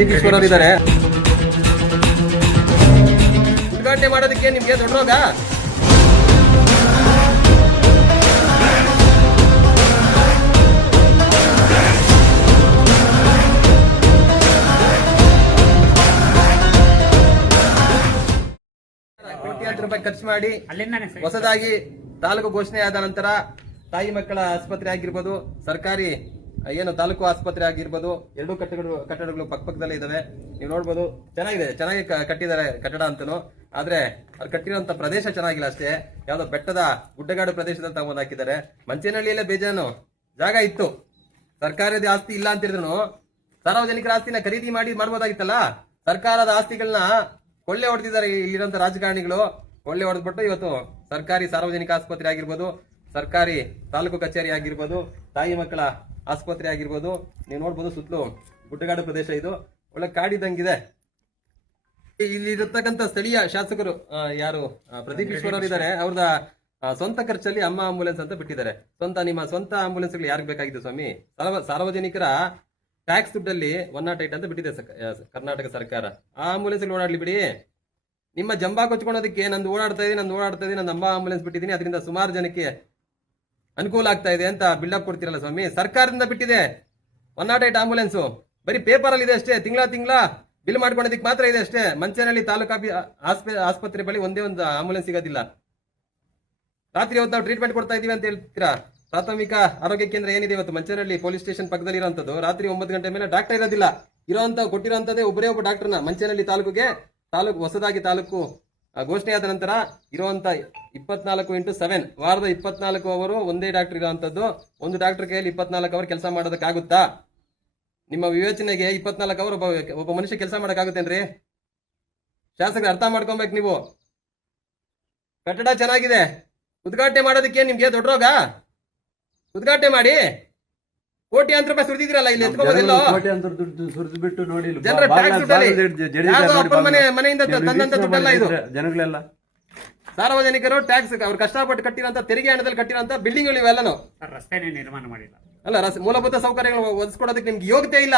ಪ್ರದೀಪ್ ಈಶ್ವರ್ ಅವರು ಇದ್ದಾರೆ. ಉದ್ಘಾಟನೆ ಮಾಡೋದಕ್ಕೆ ನಿಮ್ಗೆ ದೊಡ್ಡ ರೋಗ. ಕೋಟ್ಯಾಂತರ ರೂಪಾಯಿ ಖರ್ಚು ಮಾಡಿ ಹೊಸದಾಗಿ ತಾಲೂಕು ಘೋಷಣೆ ಆದ ನಂತರ ತಾಯಿ ಮಕ್ಕಳ ಆಸ್ಪತ್ರೆ ಆಗಿರ್ಬೋದು, ಸರ್ಕಾರಿ ಏನು ತಾಲೂಕು ಆಸ್ಪತ್ರೆ ಆಗಿರ್ಬೋದು, ಎರಡೂ ಕಟ್ಟಡಗಳು ಪಕ್ಕದಲ್ಲೇ ಇದಾವೆ. ನೀವು ನೋಡ್ಬೋದು, ಚೆನ್ನಾಗಿ ಕಟ್ಟಿದ್ದಾರೆ ಕಟ್ಟಡ ಅಂತನೂ. ಆದ್ರೆ ಅವ್ರು ಕಟ್ಟಿರುವಂತ ಪ್ರದೇಶ ಚೆನ್ನಾಗಿಲ್ಲ ಅಷ್ಟೇ. ಯಾವ್ದೋ ಬೆಟ್ಟದ ಗುಡ್ಡಗಾಡು ಪ್ರದೇಶದಲ್ಲಿ ತಗೊಂಡ್ ಹಾಕಿದ್ದಾರೆ. ಮಂಚೇನಹಳ್ಳಿಯಲ್ಲೇ ಬೇಜಾನು ಜಾಗ ಇತ್ತು. ಸರ್ಕಾರದ ಆಸ್ತಿ ಇಲ್ಲ ಅಂತಿದ್ರು ಸಾರ್ವಜನಿಕರ ಆಸ್ತಿನ ಖರೀದಿ ಮಾಡ್ಬೋದಾಗಿತ್ತಲ್ಲ. ಸರ್ಕಾರದ ಆಸ್ತಿಗಳನ್ನ ಕೊಳ್ಳೆ ಹೊಡೆದಿದ್ದಾರೆ ಇಲ್ಲಿರುವಂತ ರಾಜಕಾರಣಿಗಳು. ಕೊಳ್ಳೆ ಹೊಡೆದ್ಬಿಟ್ಟು ಇವತ್ತು ಸರ್ಕಾರಿ ಸಾರ್ವಜನಿಕ ಆಸ್ಪತ್ರೆ ಆಗಿರ್ಬೋದು, ಸರ್ಕಾರಿ ತಾಲೂಕು ಕಚೇರಿ ಆಗಿರ್ಬೋದು, ತಾಯಿ ಮಕ್ಕಳ ಆಸ್ಪತ್ರೆ ಆಗಿರ್ಬೋದು, ನೀವು ನೋಡ್ಬೋದು ಸುತ್ತಲೂ ಗುಡ್ಡಗಾಡು ಪ್ರದೇಶ. ಇದು ಒಳ್ಳೆ ಕಾಡಿದಂಗಿದೆ. ಇಲ್ಲಿ ಇರತಕ್ಕಂತ ಸ್ಥಳೀಯ ಶಾಸಕರು ಯಾರು ಪ್ರದೀಪ್ ಈಶ್ವರ್ ಅವರು ಇದ್ದಾರೆ. ಅವ್ರದ ಸ್ವಂತ ಖರ್ಚಲ್ಲಿ ಅಮ್ಮ ಆಂಬುಲೆನ್ಸ್ ಅಂತ ಬಿಟ್ಟಿದ್ದಾರೆ. ನಿಮ್ಮ ಸ್ವಂತ ಆಂಬುಲೆನ್ಸ್ ಗಳು ಯಾರಿಗೆ ಬೇಕಾಗಿದೆ ಸ್ವಾಮಿ? ಸಾರ್ವಜನಿಕರ ಟ್ಯಾಕ್ಸ್ ದುಡ್ಡಲ್ಲಿ 108 ಅಂತ ಬಿಟ್ಟಿದೆ ಕರ್ನಾಟಕ ಸರ್ಕಾರ. ಆ ಆಂಬುಲೆನ್ಸ್ ಓಡಾಡ್ಲಿ ಬಿಡಿ. ನಿಮ್ಮ ಜಂಬಾ ಕೊಚ್ಕೊಳೋದಕ್ಕೆ ನಂದು ಓಡಾಡ್ತಾ ಇದೆ, ನನ್ನ ಅಮ್ಮ ಆಂಬುಲೆನ್ಸ್ ಬಿಟ್ಟಿದ್ದೀನಿ, ಅದರಿಂದ ಸುಮಾರು ಜನಕ್ಕೆ ಅನುಕೂಲ ಆಗ್ತಾ ಇದೆ ಅಂತ ಬಿಲ್ಡಪ್ ಕೊಡ್ತಿರಲ್ಲ ಸ್ವಾಮಿ. ಸರ್ಕಾರದಿಂದ ಬಿಟ್ಟಿದೆ 108 ಆಂಬುಲೆನ್ಸ್. ಬರೀ ಪೇಪರ್ ಅಲ್ಲಿ ಇದೆ ಅಷ್ಟೇ. ತಿಂಗಳ ಬಿಲ್ ಮಾಡ್ಕೊಳೋದಕ್ಕೆ ಮಾತ್ರ ಇದೆ ಅಷ್ಟೇ. ಮಂಚೇನಹಳ್ಳಿ ತಾಲೂಕು ಆಸ್ಪತ್ರೆ ಬಳಿ ಒಂದೇ ಒಂದು ಆಂಬುಲೆನ್ಸ್ ಸಿಗೋದಿಲ್ಲ. ರಾತ್ರಿ ಹೊತ್ತು ನಾವು ಟ್ರೀಟ್ಮೆಂಟ್ ಕೊಡ್ತಾ ಇದೀವಿ ಅಂತ ಹೇಳ್ತೀರಾ. ಪ್ರಾಥಮಿಕ ಆರೋಗ್ಯ ಕೇಂದ್ರ ಏನಿದೆ ಇವತ್ತು ಮಂಚೇನಹಳ್ಳಿ ಪೊಲೀಸ್ ಸ್ಟೇಷನ್ ಪಕ್ಕದಲ್ಲಿ ಇರುವಂತದ್ದು, ರಾತ್ರಿ 9 ಗಂಟೆ ಮೇಲೆ ಡಾಕ್ಟರ್ ಇರೋದಿಲ್ಲ. ಕೊಟ್ಟಿರೋಂಥದ್ದೇ ಒಬ್ಬರೇ ಒಬ್ಬ ಡಾಕ್ಟರ್ನ ಮಂಚೇನಹಳ್ಳಿ ಹೊಸದಾಗಿ ತಾಲೂಕು ಘೋಷಣೆಯಾದ ನಂತರ ಇರುವಂತ 24x7 ವಾರದ 24 ಅವರು ಒಂದೇ ಡಾಕ್ಟರ್ ಇರುವಂತದ್ದು. ಒಂದು ಡಾಕ್ಟರ್ ಕೈಯಲ್ಲಿ 24 ಅವರ್ ಕೆಲಸ ಮಾಡೋದಕ್ಕಾಗುತ್ತಾ? ನಿಮ್ಮ ವಿವೇಚನೆಗೆ 24 ಅವರ್ ಒಬ್ಬ ಮನುಷ್ಯ ಕೆಲಸ ಮಾಡೋಕ್ಕಾಗುತ್ತೇನ್ರಿ? ಶಾಸಕರು ಅರ್ಥ ಮಾಡ್ಕೊಬೇಕು ನೀವು. ಕಟ್ಟಡ ಚೆನ್ನಾಗಿದೆ, ಉದ್ಘಾಟನೆ ಮಾಡೋದಕ್ಕೆ ನಿಮ್ಗೆ ದೊಡ್ಡ ರೋಗ. ಉದ್ಘಾಟನೆ ಮಾಡಿ. ಕೋಟ್ಯಾಂತರ ರೂಪಾಯಿ ಸುರಿದಿದ್ರಲ್ಲ, ಇಲ್ಲಿ ಎತ್ಕೋಬೋದಿಲ್ಲ. ಜನರ ಟ್ಯಾಕ್ಸ್ ದುಡ್ಡಲ್ಲಿ ಮನೆಯಿಂದ ತಂದಂತ ದುಡ್ಡಲ್ಲ ಇದು. ಜನಗಳೆಲ್ಲ ಸಾರ್ವಜನಿಕರು ಟ್ಯಾಕ್ಸ್ ಅವ್ರು ಕಷ್ಟಪಟ್ಟು ಕಟ್ಟಿರೋಂತ ತೆರಿಗೆ ಹಣದಲ್ಲಿ ಕಟ್ಟಿರೋಂತ ಬಿಲ್ಡಿಂಗ್ ಇವೆಲ್ಲನು ರಸ್ತೆ ನಿರ್ಮಾಣ ಮಾಡಿಲ್ಲ. ಅಲ್ಲ, ಮೂಲಭೂತ ಸೌಕರ್ಯಗಳು ಒದಗಿಸ್ಕೊಡೋದಕ್ಕೆ ನಿಮ್ಗೆ ಯೋಗ್ಯತೆ ಇಲ್ಲ.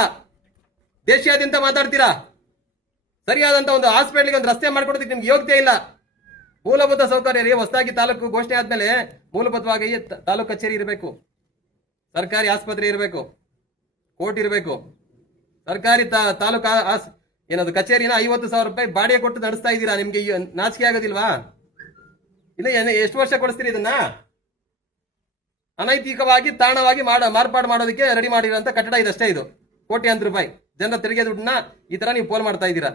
ದೇಶಾದ್ಯಂತ ಮಾತಾಡ್ತೀರಾ. ಸರಿಯಾದಂತ ಒಂದು ಹಾಸ್ಪಿಟಲ್ಗೆ ಒಂದು ರಸ್ತೆ ಮಾಡ್ಕೊಡೋದಕ್ಕೆ ನಿಮ್ಗೆ ಯೋಗ್ಯತೆ ಇಲ್ಲ. ಮೂಲಭೂತ ಸೌಕರ್ಯ ಹೊಸದಾಗಿ ತಾಲೂಕು ಘೋಷಣೆ ಆದ್ಮೇಲೆ ಮೂಲಭೂತವಾಗಿ ತಾಲೂಕು ಕಚೇರಿ ಇರಬೇಕು, ಸರ್ಕಾರಿ ಆಸ್ಪತ್ರೆ ಇರಬೇಕು, ಕೋರ್ಟ್ ಇರಬೇಕು. ಸರ್ಕಾರಿ ತಾಲೂಕು ಏನದು ಕಚೇರಿನ 50,000 ರೂಪಾಯಿ ಬಾಡಿಗೆ ಕೊಟ್ಟು ನಡೆಸ್ತಾ ಇದ್ದೀರಾ. ನಿಮ್ಗೆ ನಾಚಿಕೆ ಆಗೋದಿಲ್ವಾ? ಇಲ್ಲ, ಎಷ್ಟು ವರ್ಷ ಕೊಡಿಸ್ತೀರಿ ಇದನ್ನ? ಅನೈತಿಕವಾಗಿ ತಾಣವಾಗಿ ಮಾರ್ಪಾಡು ಮಾಡೋದಕ್ಕೆ ರೆಡಿ ಮಾಡಿರೋಂಥ ಕಟ್ಟಡ ಇದಷ್ಟೇ. ಇದು ಕೋಟ್ಯಾಂತರ ರೂಪಾಯಿ ಜನರ ತೆರಿಗೆ ದುಡ್ಡನ್ನ ಈ ತರ ನೀವು ಪೋಲ್ ಮಾಡ್ತಾ ಇದ್ದೀರಾ.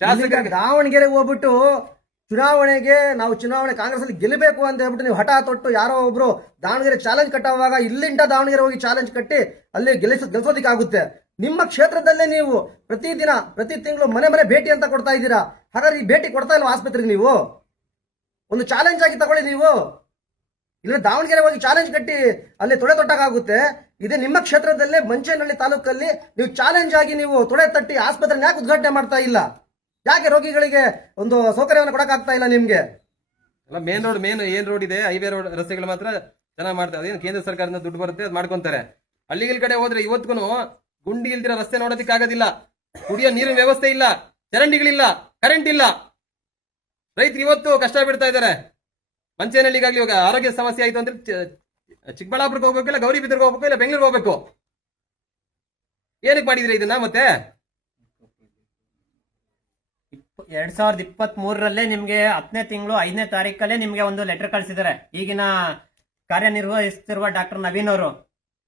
ದಾವಣಗೆರೆಗೆ ಹೋಗ್ಬಿಟ್ಟು ಚುನಾವಣೆ ಕಾಂಗ್ರೆಸ್ ಅಲ್ಲಿ ಗೆಲ್ಲಬೇಕು ಅಂತ ಹೇಳ್ಬಿಟ್ಟು ನೀವು ಹಠ ತೊಟ್ಟು ಯಾರೋ ಒಬ್ರು ದಾವಣಗೆರೆ ಚಾಲೆಂಜ್ ಕಟ್ಟುವಾಗ ಇಲ್ಲಿಂದ ದಾವಣಗೆರೆ ಹೋಗಿ ಚಾಲೆಂಜ್ ಕಟ್ಟಿ ಅಲ್ಲಿ ಗೆಲ್ಸೋದಿಕ್ಕಾಗುತ್ತೆ. ನಿಮ್ಮ ಕ್ಷೇತ್ರದಲ್ಲೇ ನೀವು ಪ್ರತಿ ತಿಂಗಳು ಮನೆ ಭೇಟಿ ಅಂತ ಕೊಡ್ತಾ ಇದ್ದೀರಾ. ಹಾಗಾದ್ರೆ ಈ ಭೇಟಿ ಕೊಡ್ತಾ ಇಲ್ವಾ ಆಸ್ಪತ್ರೆಗೆ? ನೀವು ಒಂದು ಚಾಲೆಂಜ್ ಆಗಿ ತಗೊಳ್ಳಿ. ನೀವು ಇಲ್ಲ ದಾವಣಗೆರೆ ಹೋಗಿ ಚಾಲೆಂಜ್ ಕಟ್ಟಿ ಅಲ್ಲಿ ತೊಡೆ ತೊಟ್ಟಾಗುತ್ತೆ. ಇದೇ ನಿಮ್ಮ ಕ್ಷೇತ್ರದಲ್ಲೇ ಮಂಚೇನಹಳ್ಳಿ ತಾಲೂಕಲ್ಲಿ ನೀವು ಚಾಲೆಂಜ್ ಆಗಿ ನೀವು ತೊಡೆ ತಟ್ಟಿ ಆಸ್ಪತ್ರೆ ಯಾಕೆ ಉದ್ಘಾಟನೆ ಮಾಡ್ತಾ ಇಲ್ಲ? ಯಾಕೆ ರೋಗಿಗಳಿಗೆ ಒಂದು ಸೌಕರ್ಯವನ್ನು ಕೊಡಕ್ಕಾಗ್ತಾ ಇಲ್ಲ ನಿಮ್ಗೆ? ಮೇನ್ ರೋಡ್ ಇದೆ, ಹೈವೇ ರೋಡ್ ರಸ್ತೆಗಳು ಮಾತ್ರ ಚೆನ್ನಾಗಿ ಮಾಡ್ತಾರೆ. ಅದೇನು ಕೇಂದ್ರ ಸರ್ಕಾರದಿಂದ ದುಡ್ಡು ಬರುತ್ತೆ, ಅದು ಮಾಡ್ಕೊಂತಾರೆ. ಹಳ್ಳಿಗಳ ಕಡೆ ಹೋದ್ರೆ ಇವತ್ತಿಗೂ ಗುಂಡಿ ಇಲ್ದಿರೋ ರಸ್ತೆ ನೋಡೋದಕ್ಕೆ ಆಗೋದಿಲ್ಲ. ಕುಡಿಯೋ ನೀರಿನ ವ್ಯವಸ್ಥೆ ಇಲ್ಲ, ಚರಂಡಿಗಳಿಲ್ಲ, ಕರೆಂಟ್ ಇಲ್ಲ. ರೈತರು ಇವತ್ತು ಕಷ್ಟ ಬಿಡ್ತಾ ಇದ್ದಾರೆ. ಮಂಚೇನಹಳ್ಳಿಗಾಗ್ಲಿ ಇವಾಗ ಆರೋಗ್ಯ ಸಮಸ್ಯೆ ಆಯ್ತು ಅಂದ್ರೆ ಚಿಕ್ಕಬಳ್ಳಾಪುರಕ್ಕೆ ಹೋಗ್ಬೇಕು, ಇಲ್ಲ ಗೌರಿಬಿದರ್ಗೆ ಹೋಗ್ಬೇಕು, ಇಲ್ಲ ಬೆಂಗಳೂರಿಗೆ ಹೋಗ್ಬೇಕು. ಏನಕ್ಕೆ ಮಾಡಿದ್ರಿ ಇದನ್ನ? ಮತ್ತೆ 2023 ನಿಮ್ಗೆ 10ನೇ ತಿಂಗಳು 5ನೇ ತಾರೀಕಲ್ಲೇ ನಿಮ್ಗೆ ಒಂದು ಲೆಟರ್ ಕಳಿಸಿದ್ದಾರೆ ಈಗಿನ ಕಾರ್ಯನಿರ್ವಹಿಸುತ್ತಿರುವ ಡಾಕ್ಟರ್ ನವೀನ್ ಅವರು.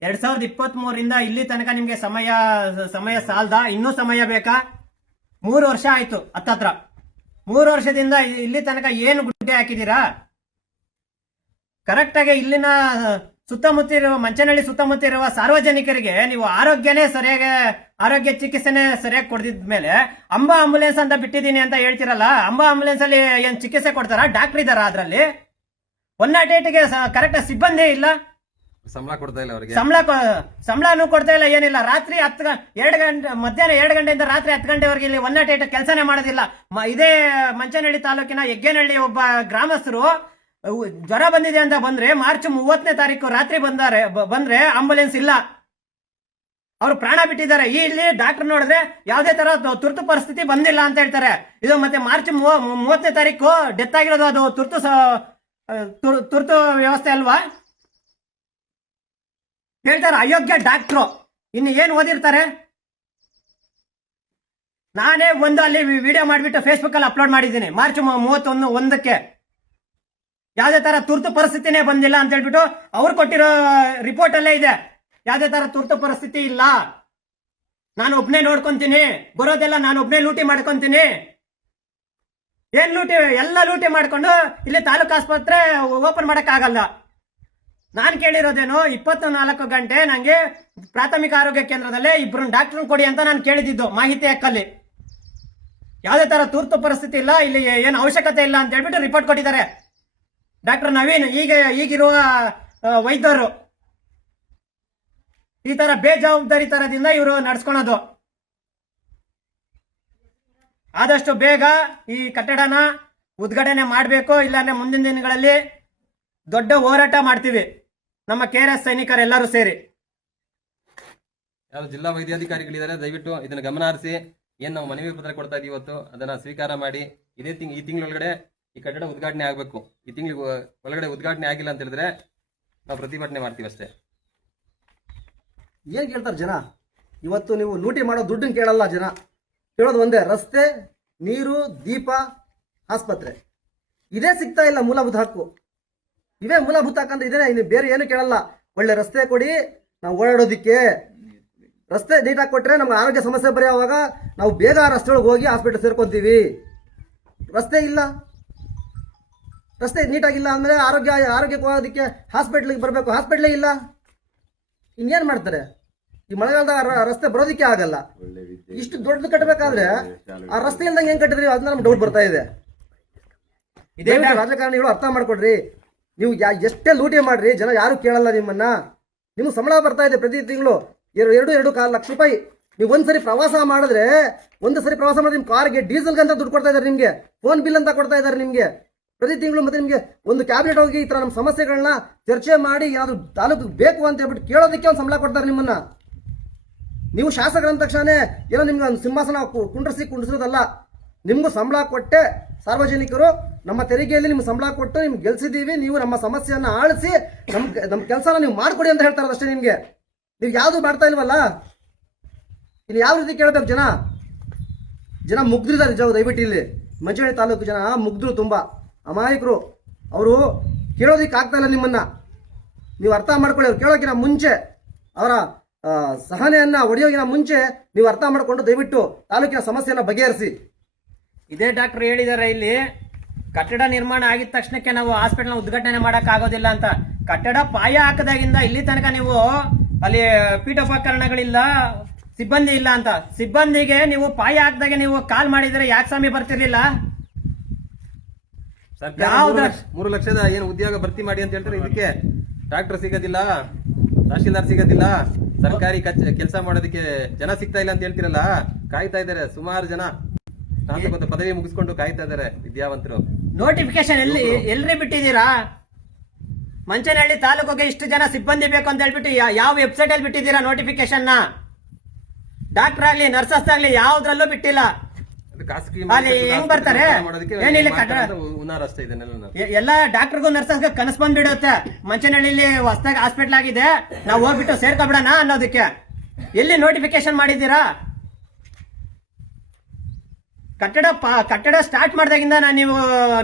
2023 ಇಲ್ಲಿ ತನಕ ನಿಮ್ಗೆ ಸಮಯ ಸಾಲ್ದ? ಇನ್ನೂ ಸಮಯ ಬೇಕಾ? 3 ವರ್ಷ ಆಯ್ತು ಹತ್ತತ್ರ. 3 ವರ್ಷದಿಂದ ಇಲ್ಲಿ ತನಕ ಏನು ಗುಡ್ಡೆ ಹಾಕಿದ್ದೀರಾ? ಕರೆಕ್ಟ್ ಆಗಿ ಇಲ್ಲಿನ ಮಂಚೇನಹಳ್ಳಿ ಸುತ್ತಮುತ್ತ ಇರುವ ಸಾರ್ವಜನಿಕರಿಗೆ ನೀವು ಆರೋಗ್ಯ ಚಿಕಿತ್ಸೆನೆ ಸರಿಯಾಗಿ ಕೊಡ್ದಿದ್ಮೇಲೆ ಅಂಬಾ ಆಂಬುಲೆನ್ಸ್ ಅಂತ ಬಿಟ್ಟಿದ್ದೀನಿ ಅಂತ ಹೇಳ್ತಿರಲ್ಲ. ಅಂಬಾ ಆಂಬುಲೆನ್ಸ್ ಅಲ್ಲಿ ಏನ್ ಚಿಕಿತ್ಸೆ ಕೊಡ್ತಾರ? ಡಾಕ್ಟರ್ ಇದಾರ ಅದ್ರಲ್ಲಿ? 108ಗೆ ಕರೆಕ್ಟ್ ಸಿಬ್ಬಂದಿ ಇಲ್ಲ, ಸಂಬಳ ಕೊಡ್ತಾ ಇಲ್ಲ ಅವರಿಗೆ. ಸಂಬಳನೂ ಕೊಡ್ತಾ ಇಲ್ಲ, ಏನಿಲ್ಲ. ರಾತ್ರಿ 2 ಗಂಟೆ ಮಧ್ಯಾಹ್ನ 2 ಗಂಟೆಯಿಂದ ರಾತ್ರಿ 10 ಗಂಟೆವರೆಗೆ ಇಲ್ಲಿ 108 ಕೆಲಸನೇ ಮಾಡೋದಿಲ್ಲ. ಇದೇ ಮಂಚೇನಹಳ್ಳಿ ತಾಲೂಕಿನ ಹೆಗ್ಗೇನಹಳ್ಳಿ ಒಬ್ಬ ಗ್ರಾಮಸ್ಥರು ಜ್ವರ ಬಂದಿದೆ ಅಂತ ಬಂದ್ರೆ ಮಾರ್ಚ್ 30ನೇ ತಾರೀಕು ರಾತ್ರಿ ಬಂದ್ರೆ ಆಂಬುಲೆನ್ಸ್ ಇಲ್ಲ. ಅವ್ರು ಪ್ರಾಣ ಬಿಟ್ಟಿದ್ದಾರೆ. ಇಲ್ಲಿ ಡಾಕ್ಟರ್ ನೋಡಿದ್ರೆ ಯಾವುದೇ ತರ ತುರ್ತು ಪರಿಸ್ಥಿತಿ ಬಂದಿಲ್ಲ ಅಂತ ಹೇಳ್ತಾರೆ. ಇದು ಮತ್ತೆ ಮಾರ್ಚ್ 30ನೇ ತಾರೀಕು ಡೆತ್ ಆಗಿರೋದು, ಅದು ತುರ್ತು ವ್ಯವಸ್ಥೆ ಅಲ್ವಾ? ಹೇಳ್ತಾರೆ ಅಯೋಗ್ಯ ಡಾಕ್ಟ್ರು. ಇನ್ನು ಏನು ಓದಿರ್ತಾರೆ? ನಾನೇ ಒಂದು ಅಲ್ಲಿ ವಿಡಿಯೋ ಮಾಡಿಬಿಟ್ಟು ಫೇಸ್ಬುಕ್ ಅಲ್ಲಿ ಅಪ್ಲೋಡ್ ಮಾಡಿದ್ದೀನಿ ಮಾರ್ಚ್ 31ಕ್ಕೆ. ಯಾವುದೇ ತರ ತುರ್ತು ಪರಿಸ್ಥಿತಿನೇ ಬಂದಿಲ್ಲ ಅಂತ ಹೇಳ್ಬಿಟ್ಟು ಅವ್ರು ಕೊಟ್ಟಿರೋ ರಿಪೋರ್ಟ್ ಅಲ್ಲೇ ಇದೆ. ಯಾವುದೇ ತರ ತುರ್ತು ಪರಿಸ್ಥಿತಿ ಇಲ್ಲ, ನಾನು ಒಬ್ನೇ ನೋಡ್ಕೊಂತೀನಿ, ಬರೋದೆಲ್ಲ ನಾನು ಒಬ್ನೇ ಲೂಟಿ ಮಾಡ್ಕೊಂತೀನಿ. ಏನ್ ಲೂಟಿ? ಎಲ್ಲ ಲೂಟಿ ಮಾಡ್ಕೊಂಡು ಇಲ್ಲಿ ತಾಲೂಕು ಆಸ್ಪತ್ರೆ ಓಪನ್ ಮಾಡಕ್ ಆಗಲ್ಲ. ನಾನು ಕೇಳಿರೋದೇನು 24 ಗಂಟೆ ನಂಗೆ ಪ್ರಾಥಮಿಕ ಆರೋಗ್ಯ ಕೇಂದ್ರದಲ್ಲೇ 2 ಡಾಕ್ಟರ್ ಕೊಡಿ ಅಂತ ನಾನು ಕೇಳಿದ್ದು ಮಾಹಿತಿ ಹಕ್ಕಲ್ಲಿ. ಯಾವುದೇ ತರ ತುರ್ತು ಪರಿಸ್ಥಿತಿ ಇಲ್ಲ, ಇಲ್ಲಿ ಏನು ಅವಶ್ಯಕತೆ ಇಲ್ಲ ಅಂತ ಹೇಳ್ಬಿಟ್ಟು ರಿಪೋರ್ಟ್ ಕೊಟ್ಟಿದ್ದಾರೆ ಡಾಕ್ಟರ್ ನವೀನ್, ಈಗಿರುವ ವೈದ್ಯರು. ಈ ತರ ಬೇಜವಾಬ್ದಾರಿ ತರದಿಂದ ಇವರು ನಡ್ಸ್ಕೊಳೋದು. ಆದಷ್ಟು ಬೇಗ ಈ ಕಟ್ಟಡನ ಉದ್ಘಾಟನೆ ಮಾಡಬೇಕು, ಇಲ್ಲಾಂದ್ರೆ ಮುಂದಿನ ದಿನಗಳಲ್ಲಿ ದೊಡ್ಡ ಹೋರಾಟ ಮಾಡ್ತೀವಿ ನಮ್ಮ KRS ಸೈನಿಕರೆಲ್ಲರೂ ಸೇರಿ. ಯಾರು ಜಿಲ್ಲಾ ವೈದ್ಯಾಧಿಕಾರಿಗಳಿದ್ದಾರೆ, ದಯವಿಟ್ಟು ಇದನ್ನ ಗಮನ ಹರಿಸಿ. ಏನ್ ನಾವು ಮನವಿ ಪತ್ರ ಕೊಡ್ತಾ ಇದೀವಿ ಇವತ್ತು ಅದನ್ನ ಸ್ವೀಕಾರ ಮಾಡಿ. ಈ ತಿಂಗಳೊಳಗಡೆ ಈ ಕಟ್ಟಡ ಉದ್ಘಾಟನೆ ಆಗ್ಬೇಕು. ಈ ತಿಂಗಳು ಒಳಗಡೆ ಉದ್ಘಾಟನೆ ಆಗಿಲ್ಲ ಅಂತ ಹೇಳಿದ್ರೆ ನಾವು ಪ್ರತಿಭಟನೆ ಮಾಡ್ತೀವಿ ಅಷ್ಟೇ. ಏನ್ ಕೇಳ್ತಾರೆ ಜನ? ಇವತ್ತು ನೀವು ಲೂಟಿ ಮಾಡೋ ದುಡ್ಡನ್ನು ಕೇಳಲ್ಲ ಜನ, ಕೇಳೋದು ಒಂದೇ, ರಸ್ತೆ, ನೀರು, ದೀಪ, ಆಸ್ಪತ್ರೆ. ಇದೇ ಸಿಗ್ತಾ ಇಲ್ಲ ಮೂಲಭೂತ ಹಕ್ಕು. ಇವೇ ಮೂಲಭೂತ ಹಕ್ಕು ಅಂದ್ರೆ ಇದೇನೆ, ಇನ್ನು ಬೇರೆ ಏನು ಕೇಳಲ್ಲ. ಒಳ್ಳೆ ರಸ್ತೆ ಕೊಡಿ, ನಾವು ಓಡಾಡೋದಿಕ್ಕೆ ರಸ್ತೆ ನೀಟಾಗಿ ಕೊಟ್ಟರೆ ನಮ್ಗೆ ಆರೋಗ್ಯ ಸಮಸ್ಯೆ ಬರೆಯುವಾಗ ನಾವು ಬೇಗ ಆ ರಸ್ತೆ ಒಳಗೆ ಹೋಗಿ ಹಾಸ್ಪಿಟಲ್ ಸೇರ್ಕೊಂತೀವಿ. ರಸ್ತೆ ಇಲ್ಲ, ರಸ್ತೆ ನೀಟಾಗಿಲ್ಲ ಅಂದರೆ ಆರೋಗ್ಯಕ್ಕೆ ಹೋಗೋದಕ್ಕೆ ಹಾಸ್ಪಿಟ್ಲಿಗೆ ಬರಬೇಕು, ಹಾಸ್ಪಿಟ್ಲೇ ಇಲ್ಲ. ಇನ್ನೇನು ಮಾಡ್ತಾರೆ? ಈ ಮಳೆಗಾಲದಾಗ ರಸ್ತೆ ಬರೋದಕ್ಕೆ ಆಗಲ್ಲ. ಇಷ್ಟು ದೊಡ್ಡದು ಕಟ್ಟಬೇಕಾದ್ರೆ ಆ ರಸ್ತೆ ಇಲ್ದಂಗೆ ಹೆಂಗೆ ಕಟ್ಟಿದ್ರಿ ಅದನ್ನ ನಮ್ಗೆ ಡೌಟ್ ಬರ್ತಾ ಇದೆ. ಇದೇ ರಾಜಕಾರಣಿಗಳು ಅರ್ಥ ಮಾಡ್ಕೊಡ್ರಿ. ನೀವು ಎಷ್ಟೇ ಲೂಟಿ ಮಾಡ್ರಿ, ಜನ ಯಾರು ಕೇಳಲ್ಲ ನಿಮ್ಮನ್ನ. ನಿಮ್ಗೆ ಸಂಬಳ ಬರ್ತಾ ಇದೆ ಪ್ರತಿ ತಿಂಗಳು 2.25 ಲಕ್ಷ ರೂಪಾಯಿ. ನೀವು ಒಂದ್ಸರಿ ಪ್ರವಾಸ ಮಾಡಿದ್ರೆ, ನಿಮ್ಮ ಕಾರ್ಗೆ ಡೀಸೆಲ್ಗೆ ಅಂತ ದುಡ್ಡು ಕೊಡ್ತಾ ಇದ್ದಾರೆ, ನಿಮಗೆ ಫೋನ್ ಬಿಲ್ ಅಂತ ಕೊಡ್ತಾ ಇದ್ದಾರೆ ನಿಮಗೆ ಪ್ರತಿ ತಿಂಗಳು. ಮತ್ತೆ ನಿಮಗೆ ಒಂದು ಕ್ಯಾಬಿನೆಟ್ ಹೋಗಿ ಈ ಥರ ನಮ್ಮ ಸಮಸ್ಯೆಗಳನ್ನ ಚರ್ಚೆ ಮಾಡಿ ಯಾವುದು ತಾಲೂಕು ಬೇಕು ಅಂತ ಹೇಳ್ಬಿಟ್ಟು ಕೇಳೋದಕ್ಕೆ ಒಂದು ಸಂಬಳ ಕೊಡ್ತಾರೆ ನಿಮ್ಮನ್ನ. ನೀವು ಶಾಸಕರಂದ ತಕ್ಷಣ ಏನೋ ನಿಮ್ಗೆ ಒಂದು ಸಿಂಹಾಸನ ಕುಂಡ್ರಿಸೋದಲ್ಲ. ನಿಮಗೂ ಸಂಬಳ ಕೊಟ್ಟೆ ಸಾರ್ವಜನಿಕರು ನಮ್ಮ ತೆರಿಗೆಯಲ್ಲಿ ನಿಮ್ಗೆ ಸಂಬಳ ಕೊಟ್ಟು ನಿಮ್ಗೆ ಗೆಲ್ಸಿದ್ದೀವಿ. ನೀವು ನಮ್ಮ ಸಮಸ್ಯೆಯನ್ನು ಆಳಿಸಿ ನಮ್ಮ ಕೆಲಸನ ನೀವು ಮಾಡಿಕೊಡಿ ಅಂತ ಹೇಳ್ತಾರೆ ಅಷ್ಟೇ. ನಿಮಗೆ ನೀವು ಯಾವುದು ಮಾಡ್ತಾ ಇಲ್ವಲ್ಲ. ಇನ್ನು ಯಾವ ರೀತಿ ಕೇಳಬೇಕು? ಜನ ಮುಗ್ಧರಿದ್ದಾರೆ ದಯವಿಟ್ಟು. ಇಲ್ಲಿ ಮಂಚೇಳಿ ತಾಲೂಕು ಜನ ಮುಗ್ಧರು, ತುಂಬ ಅಮಾಯಕರು. ಅವರು ಕೇಳೋದಕ್ಕೆ ಆಗ್ತಾ ಇಲ್ಲ ನಿಮ್ಮನ್ನ. ನೀವು ಅರ್ಥ ಮಾಡ್ಕೊಳ್ಳಿ. ಅವ್ರು ಕೇಳೋಕ್ಕಿಂತ ಮುಂಚೆ, ಅವರ ಸಹನೆಯನ್ನ ಒಡೆಯೋಗಿನ ಮುಂಚೆ ನೀವು ಅರ್ಥ ಮಾಡಿಕೊಂಡು ದಯವಿಟ್ಟು ತಾಲೂಕಿನ ಸಮಸ್ಯೆಯನ್ನು ಬಗೆಹರಿಸಿ. ಇದೇ ಡಾಕ್ಟರ್ ಹೇಳಿದ್ದಾರೆ, ಇಲ್ಲಿ ಕಟ್ಟಡ ನಿರ್ಮಾಣ ಆಗಿದ ತಕ್ಷಣಕ್ಕೆ ನಾವು ಹಾಸ್ಪಿಟಲ್ ಉದ್ಘಾಟನೆ ಮಾಡಕ್ ಆಗೋದಿಲ್ಲ ಅಂತ. ಕಟ್ಟಡ ಪಾಯ ಹಾಕದಾಗಿಂದ ಇಲ್ಲಿ ತನಕ ನೀವು ಅಲ್ಲಿ ಪೀಠೋಪಕರಣಗಳಿಲ್ಲ, ಸಿಬ್ಬಂದಿ ಇಲ್ಲ ಅಂತ. ಸಿಬ್ಬಂದಿಗೆ ನೀವು ಪಾಯ ಹಾಕಿದಾಗೆ ನೀವು ಕಾಲ್ ಮಾಡಿದ್ರೆ ಯಾಕೆ ಸ್ವಾಮಿ ಬರ್ತಿರ್ಲಿಲ್ಲ? ಸರ್ಕಾರ 3 ಲಕ್ಷದ ಏನು ಉದ್ಯೋಗ ಭರ್ತಿ ಮಾಡಿ ಅಂತ ಹೇಳ್ತಾರೆ. ಇದಕ್ಕೆ ಡಾಕ್ಟರ್ ಸಿಗೋದಿಲ್ಲ, ತಹಶೀಲ್ದಾರ್ ಸಿಗೋದಿಲ್ಲ, ಸರ್ಕಾರಿ ಕೆಲಸ ಮಾಡೋದಕ್ಕೆ ಜನ ಸಿಗ್ತಾ ಇಲ್ಲ ಅಂತ ಹೇಳ್ತಿರಲ್ಲ. ಕಾಯ್ತಾ ಇದ್ದಾರೆ ಸುಮಾರು ಜನ, ಸ್ನಾತಕೋತ್ತರ ಪದವಿ ಮುಗಿಸ್ಕೊಂಡು ಕಾಯ್ತಾ ಇದ್ದಾರೆ ವಿದ್ಯಾವಂತರು. ನೋಟಿಫಿಕೇಶನ್ ಎಲ್ರಿ ಬಿಟ್ಟಿದ್ದೀರಾ? ಮಂಚನಹಳ್ಳಿ ತಾಲೂಕಿಗೆ ಇಷ್ಟು ಜನ ಸಿಬ್ಬಂದಿ ಬೇಕು ಅಂತ ಹೇಳ್ಬಿಟ್ಟು ಯಾವ ವೆಬ್ಸೈಟ್ ಅಲ್ಲಿ ಬಿಟ್ಟಿದ್ದೀರಾ ನೋಟಿಫಿಕೇಶನ್ ನ? ಡಾಕ್ಟರ್ ಆಗ್ಲಿ ನರ್ಸಸ್ ಆಗ್ಲಿ ಯಾವ್ದ್ರಲ್ಲೂ ಬಿಟ್ಟಿಲ್ಲ. ಅಲ್ಲಿ ಹೆಂಗ್ ಬರ್ತಾರೆ? ಏನಿಲ್ಲ, ಎಲ್ಲ ಡಾಕ್ಟರ್ಗೂ ನರ್ಸಸ್ಗೆ ಕನಸು ಬಂದ್ಬಿಡುತ್ತೆ. ಮಂಚನಹಳ್ಳಿಲಿ ಹೊಸದಾಗಿ ಹಾಸ್ಪಿಟಲ್ ಆಗಿದೆ, ನಾವು ಹೋಗ್ಬಿಟ್ಟು ಸೇರ್ಕೊಬಿಡೋಣ ಅನ್ನೋದಕ್ಕೆ. ಎಲ್ಲಿ ನೋಟಿಫಿಕೇಶನ್ ಮಾಡಿದ್ದೀರಾ? ಕಟ್ಟಡ ಸ್ಟಾರ್ಟ್ ಮಾಡಿದಾಗಿಂದ ನೀವು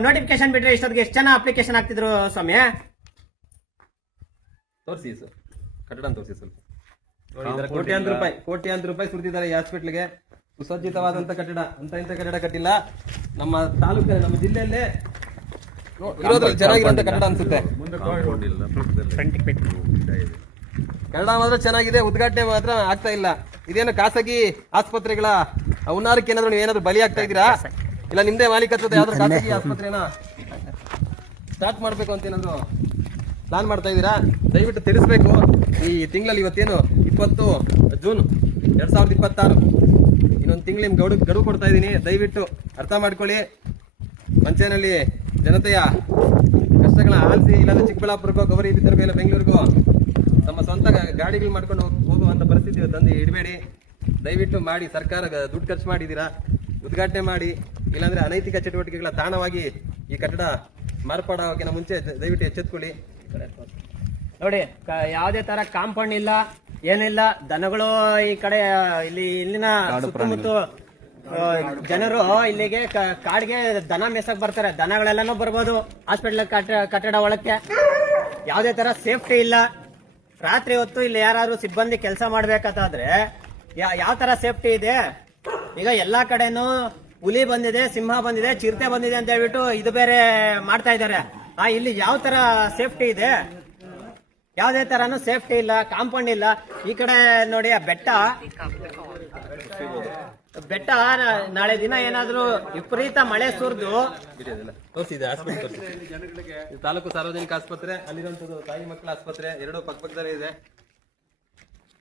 ನೋಟಿಫಿಕೇಶನ್ ಬಿಟ್ರೆ ಇಷ್ಟೊತ್ತಿಗೆ ಎಷ್ಟು ಜನ ಅಪ್ಲಿಕೇಶನ್ ಹಾಕ್ತಿದ್ರು ಸ್ವಾಮಿ? ತೋರಿಸಿ ಸರ್, ಕಟ್ಟಡ ತೋರಿಸಿ ಸ್ವಲ್ಪ. ಕೋಟ್ಯಾಂತರ ರೂಪಾಯಿ ಸುರಿದಿದ್ದಾರೆ ಈ ಹಾಸ್ಪಿಟ್ಲ್ಗೆ. ಸುಸಜ್ಜಿತವಾದಂತ ಕಟ್ಟಡ, ಇಂಥ ಕಟ್ಟಡ ಕಟ್ಟಿಲ್ಲ ನಮ್ಮ ತಾಲೂಕಿನ, ನಮ್ಮ ಜಿಲ್ಲೆಯಲ್ಲೇ ಚೆನ್ನಾಗಿರುವಂತ ಕಟ್ಟಡ ಅನ್ಸುತ್ತೆ. ಕನ್ನಡ ಮಾತ್ರ ಚೆನ್ನಾಗಿದೆ, ಉದ್ಘಾಟನೆ ಮಾತ್ರ ಆಗ್ತಾ ಇಲ್ಲ. ಇದೇನು ಖಾಸಗಿ ಆಸ್ಪತ್ರೆಗಳ ಹುನ್ನಾರಕ್ಕೆ ಏನಾದ್ರು ನೀವು ಏನಾದ್ರು ಬಲಿ ಆಗ್ತಾ ಇದ್ದೀರಾ? ಇಲ್ಲ ನಿಮ್ದೇ ಮಾಲೀಕತ್ವದ ಯಾವ್ದಾದ್ರು ಖಾಸಗಿ ಆಸ್ಪತ್ರೆನ ಸ್ಟಾರ್ಟ್ ಮಾಡ್ಬೇಕು ಅಂತ ಏನಾದ್ರು ಪ್ಲಾನ್ ಮಾಡ್ತಾ ಇದ್ದೀರಾ? ದಯವಿಟ್ಟು ತಿಳಿಸ್ಬೇಕು. ಈ ತಿಂಗಳಲ್ಲಿ ಇವತ್ತೇನು 20 ಜೂನ್ 2026, ಇನ್ನೊಂದು ತಿಂಗಳು ನಿಮ್ಗೆ ಗಡುವು ಕೊಡ್ತಾ ಇದ್ದೀನಿ. ದಯವಿಟ್ಟು ಅರ್ಥ ಮಾಡ್ಕೊಳ್ಳಿ. ಮಂಚೇನಹಳ್ಳಿ ಜನತೆಯ ಕಷ್ಟಗಳ ಆಲಿಸಿ, ಇಲ್ಲಾಂದ್ರೆ ಚಿಕ್ಕಬಳ್ಳಾಪುರಕ್ಕೋ, ಗೌರಿಬಿದನೂರಿಗೋ, ಬೆಂಗಳೂರಿಗೋ ತಮ್ಮ ಸ್ವಂತ ಗಾಡಿಗಳು ಮಾಡ್ಕೊಂಡು ಹೋಗುವಂತ ಪರಿಸ್ಥಿತಿ ತಂದು ಇಡಬೇಡಿ. ದಯವಿಟ್ಟು ಮಾಡಿ. ಸರ್ಕಾರ ದುಡ್ಡು ಖರ್ಚು ಮಾಡಿದ್ದೀರಾ, ಉದ್ಘಾಟನೆ ಮಾಡಿ. ಇಲ್ಲಾಂದ್ರೆ ಅನೈತಿಕ ಚಟುವಟಿಕೆಗಳ ತಾಣವಾಗಿ ಈ ಕಟ್ಟಡ ಮಾರ್ಪಾಡೋಕಿನ ಮುಂಚೆ ದಯವಿಟ್ಟು ಎಚ್ಚೆತ್ಕೊಳ್ಳಿ. ನೋಡಿ, ಯಾವುದೇ ತರ ಕಾಂಪೌಂಡ್ ಇಲ್ಲ, ಏನಿಲ್ಲ. ದನಗಳು ಈ ಕಡೆ ಇಲ್ಲಿನ ಸುತ್ತಮುತ್ತ ಜನರು ಇಲ್ಲಿಗೆ ಕಾಡಿಗೆ ದನ ಮೇಸಕ್ ಬರ್ತಾರೆ. ದನಗಳೆಲ್ಲಾನು ಬರ್ಬೋದು ಹಾಸ್ಪಿಟಲ್ ಕಟ್ಟಡ ಒಳಕ್ಕೆ. ಯಾವುದೇ ತರ ಸೇಫ್ಟಿ ಇಲ್ಲ. ರಾತ್ರಿ ಹೊತ್ತು ಇಲ್ಲಿ ಯಾರು ಸಿಬ್ಬಂದಿ ಕೆಲಸ ಮಾಡ್ಬೇಕಾದ್ರೆ ಯಾವ ತರ ಸೇಫ್ಟಿ ಇದೆ? ಈಗ ಎಲ್ಲಾ ಕಡೆನೂ ಹುಲಿ ಬಂದಿದೆ, ಸಿಂಹ ಬಂದಿದೆ, ಚಿರತೆ ಬಂದಿದೆ ಅಂತ ಹೇಳ್ಬಿಟ್ಟು ಇದು ಬೇರೆ ಮಾಡ್ತಾ ಇದ್ದಾರೆ. ಇಲ್ಲಿ ಯಾವ ತರ ಸೇಫ್ಟಿ ಇದೆ? ಯಾವುದೇ ತರನು ಸೇಫ್ಟಿ ಇಲ್ಲ, ಕಾಂಪೌಂಡ್ ಇಲ್ಲ. ಈ ಕಡೆ ನೋಡಿ, ಆ ಬೆಟ್ಟ ನಾಳೆ ದಿನ ಏನಾದ್ರೂ ವಿಪರೀತ ಮಳೆ ಸುರಿದು ತೋರಿಸಿದೆ ಆಸ್ಪತ್ರೆ, ತಾಲೂಕು ಸಾರ್ವಜನಿಕ ಆಸ್ಪತ್ರೆ, ಅಲ್ಲಿರುವಂತದ್ದು ತಾಯಿ ಮಕ್ಕಳ ಆಸ್ಪತ್ರೆ, ಎರಡು ಪಕ್ಕದಲ್ಲೇ ಇದೆ.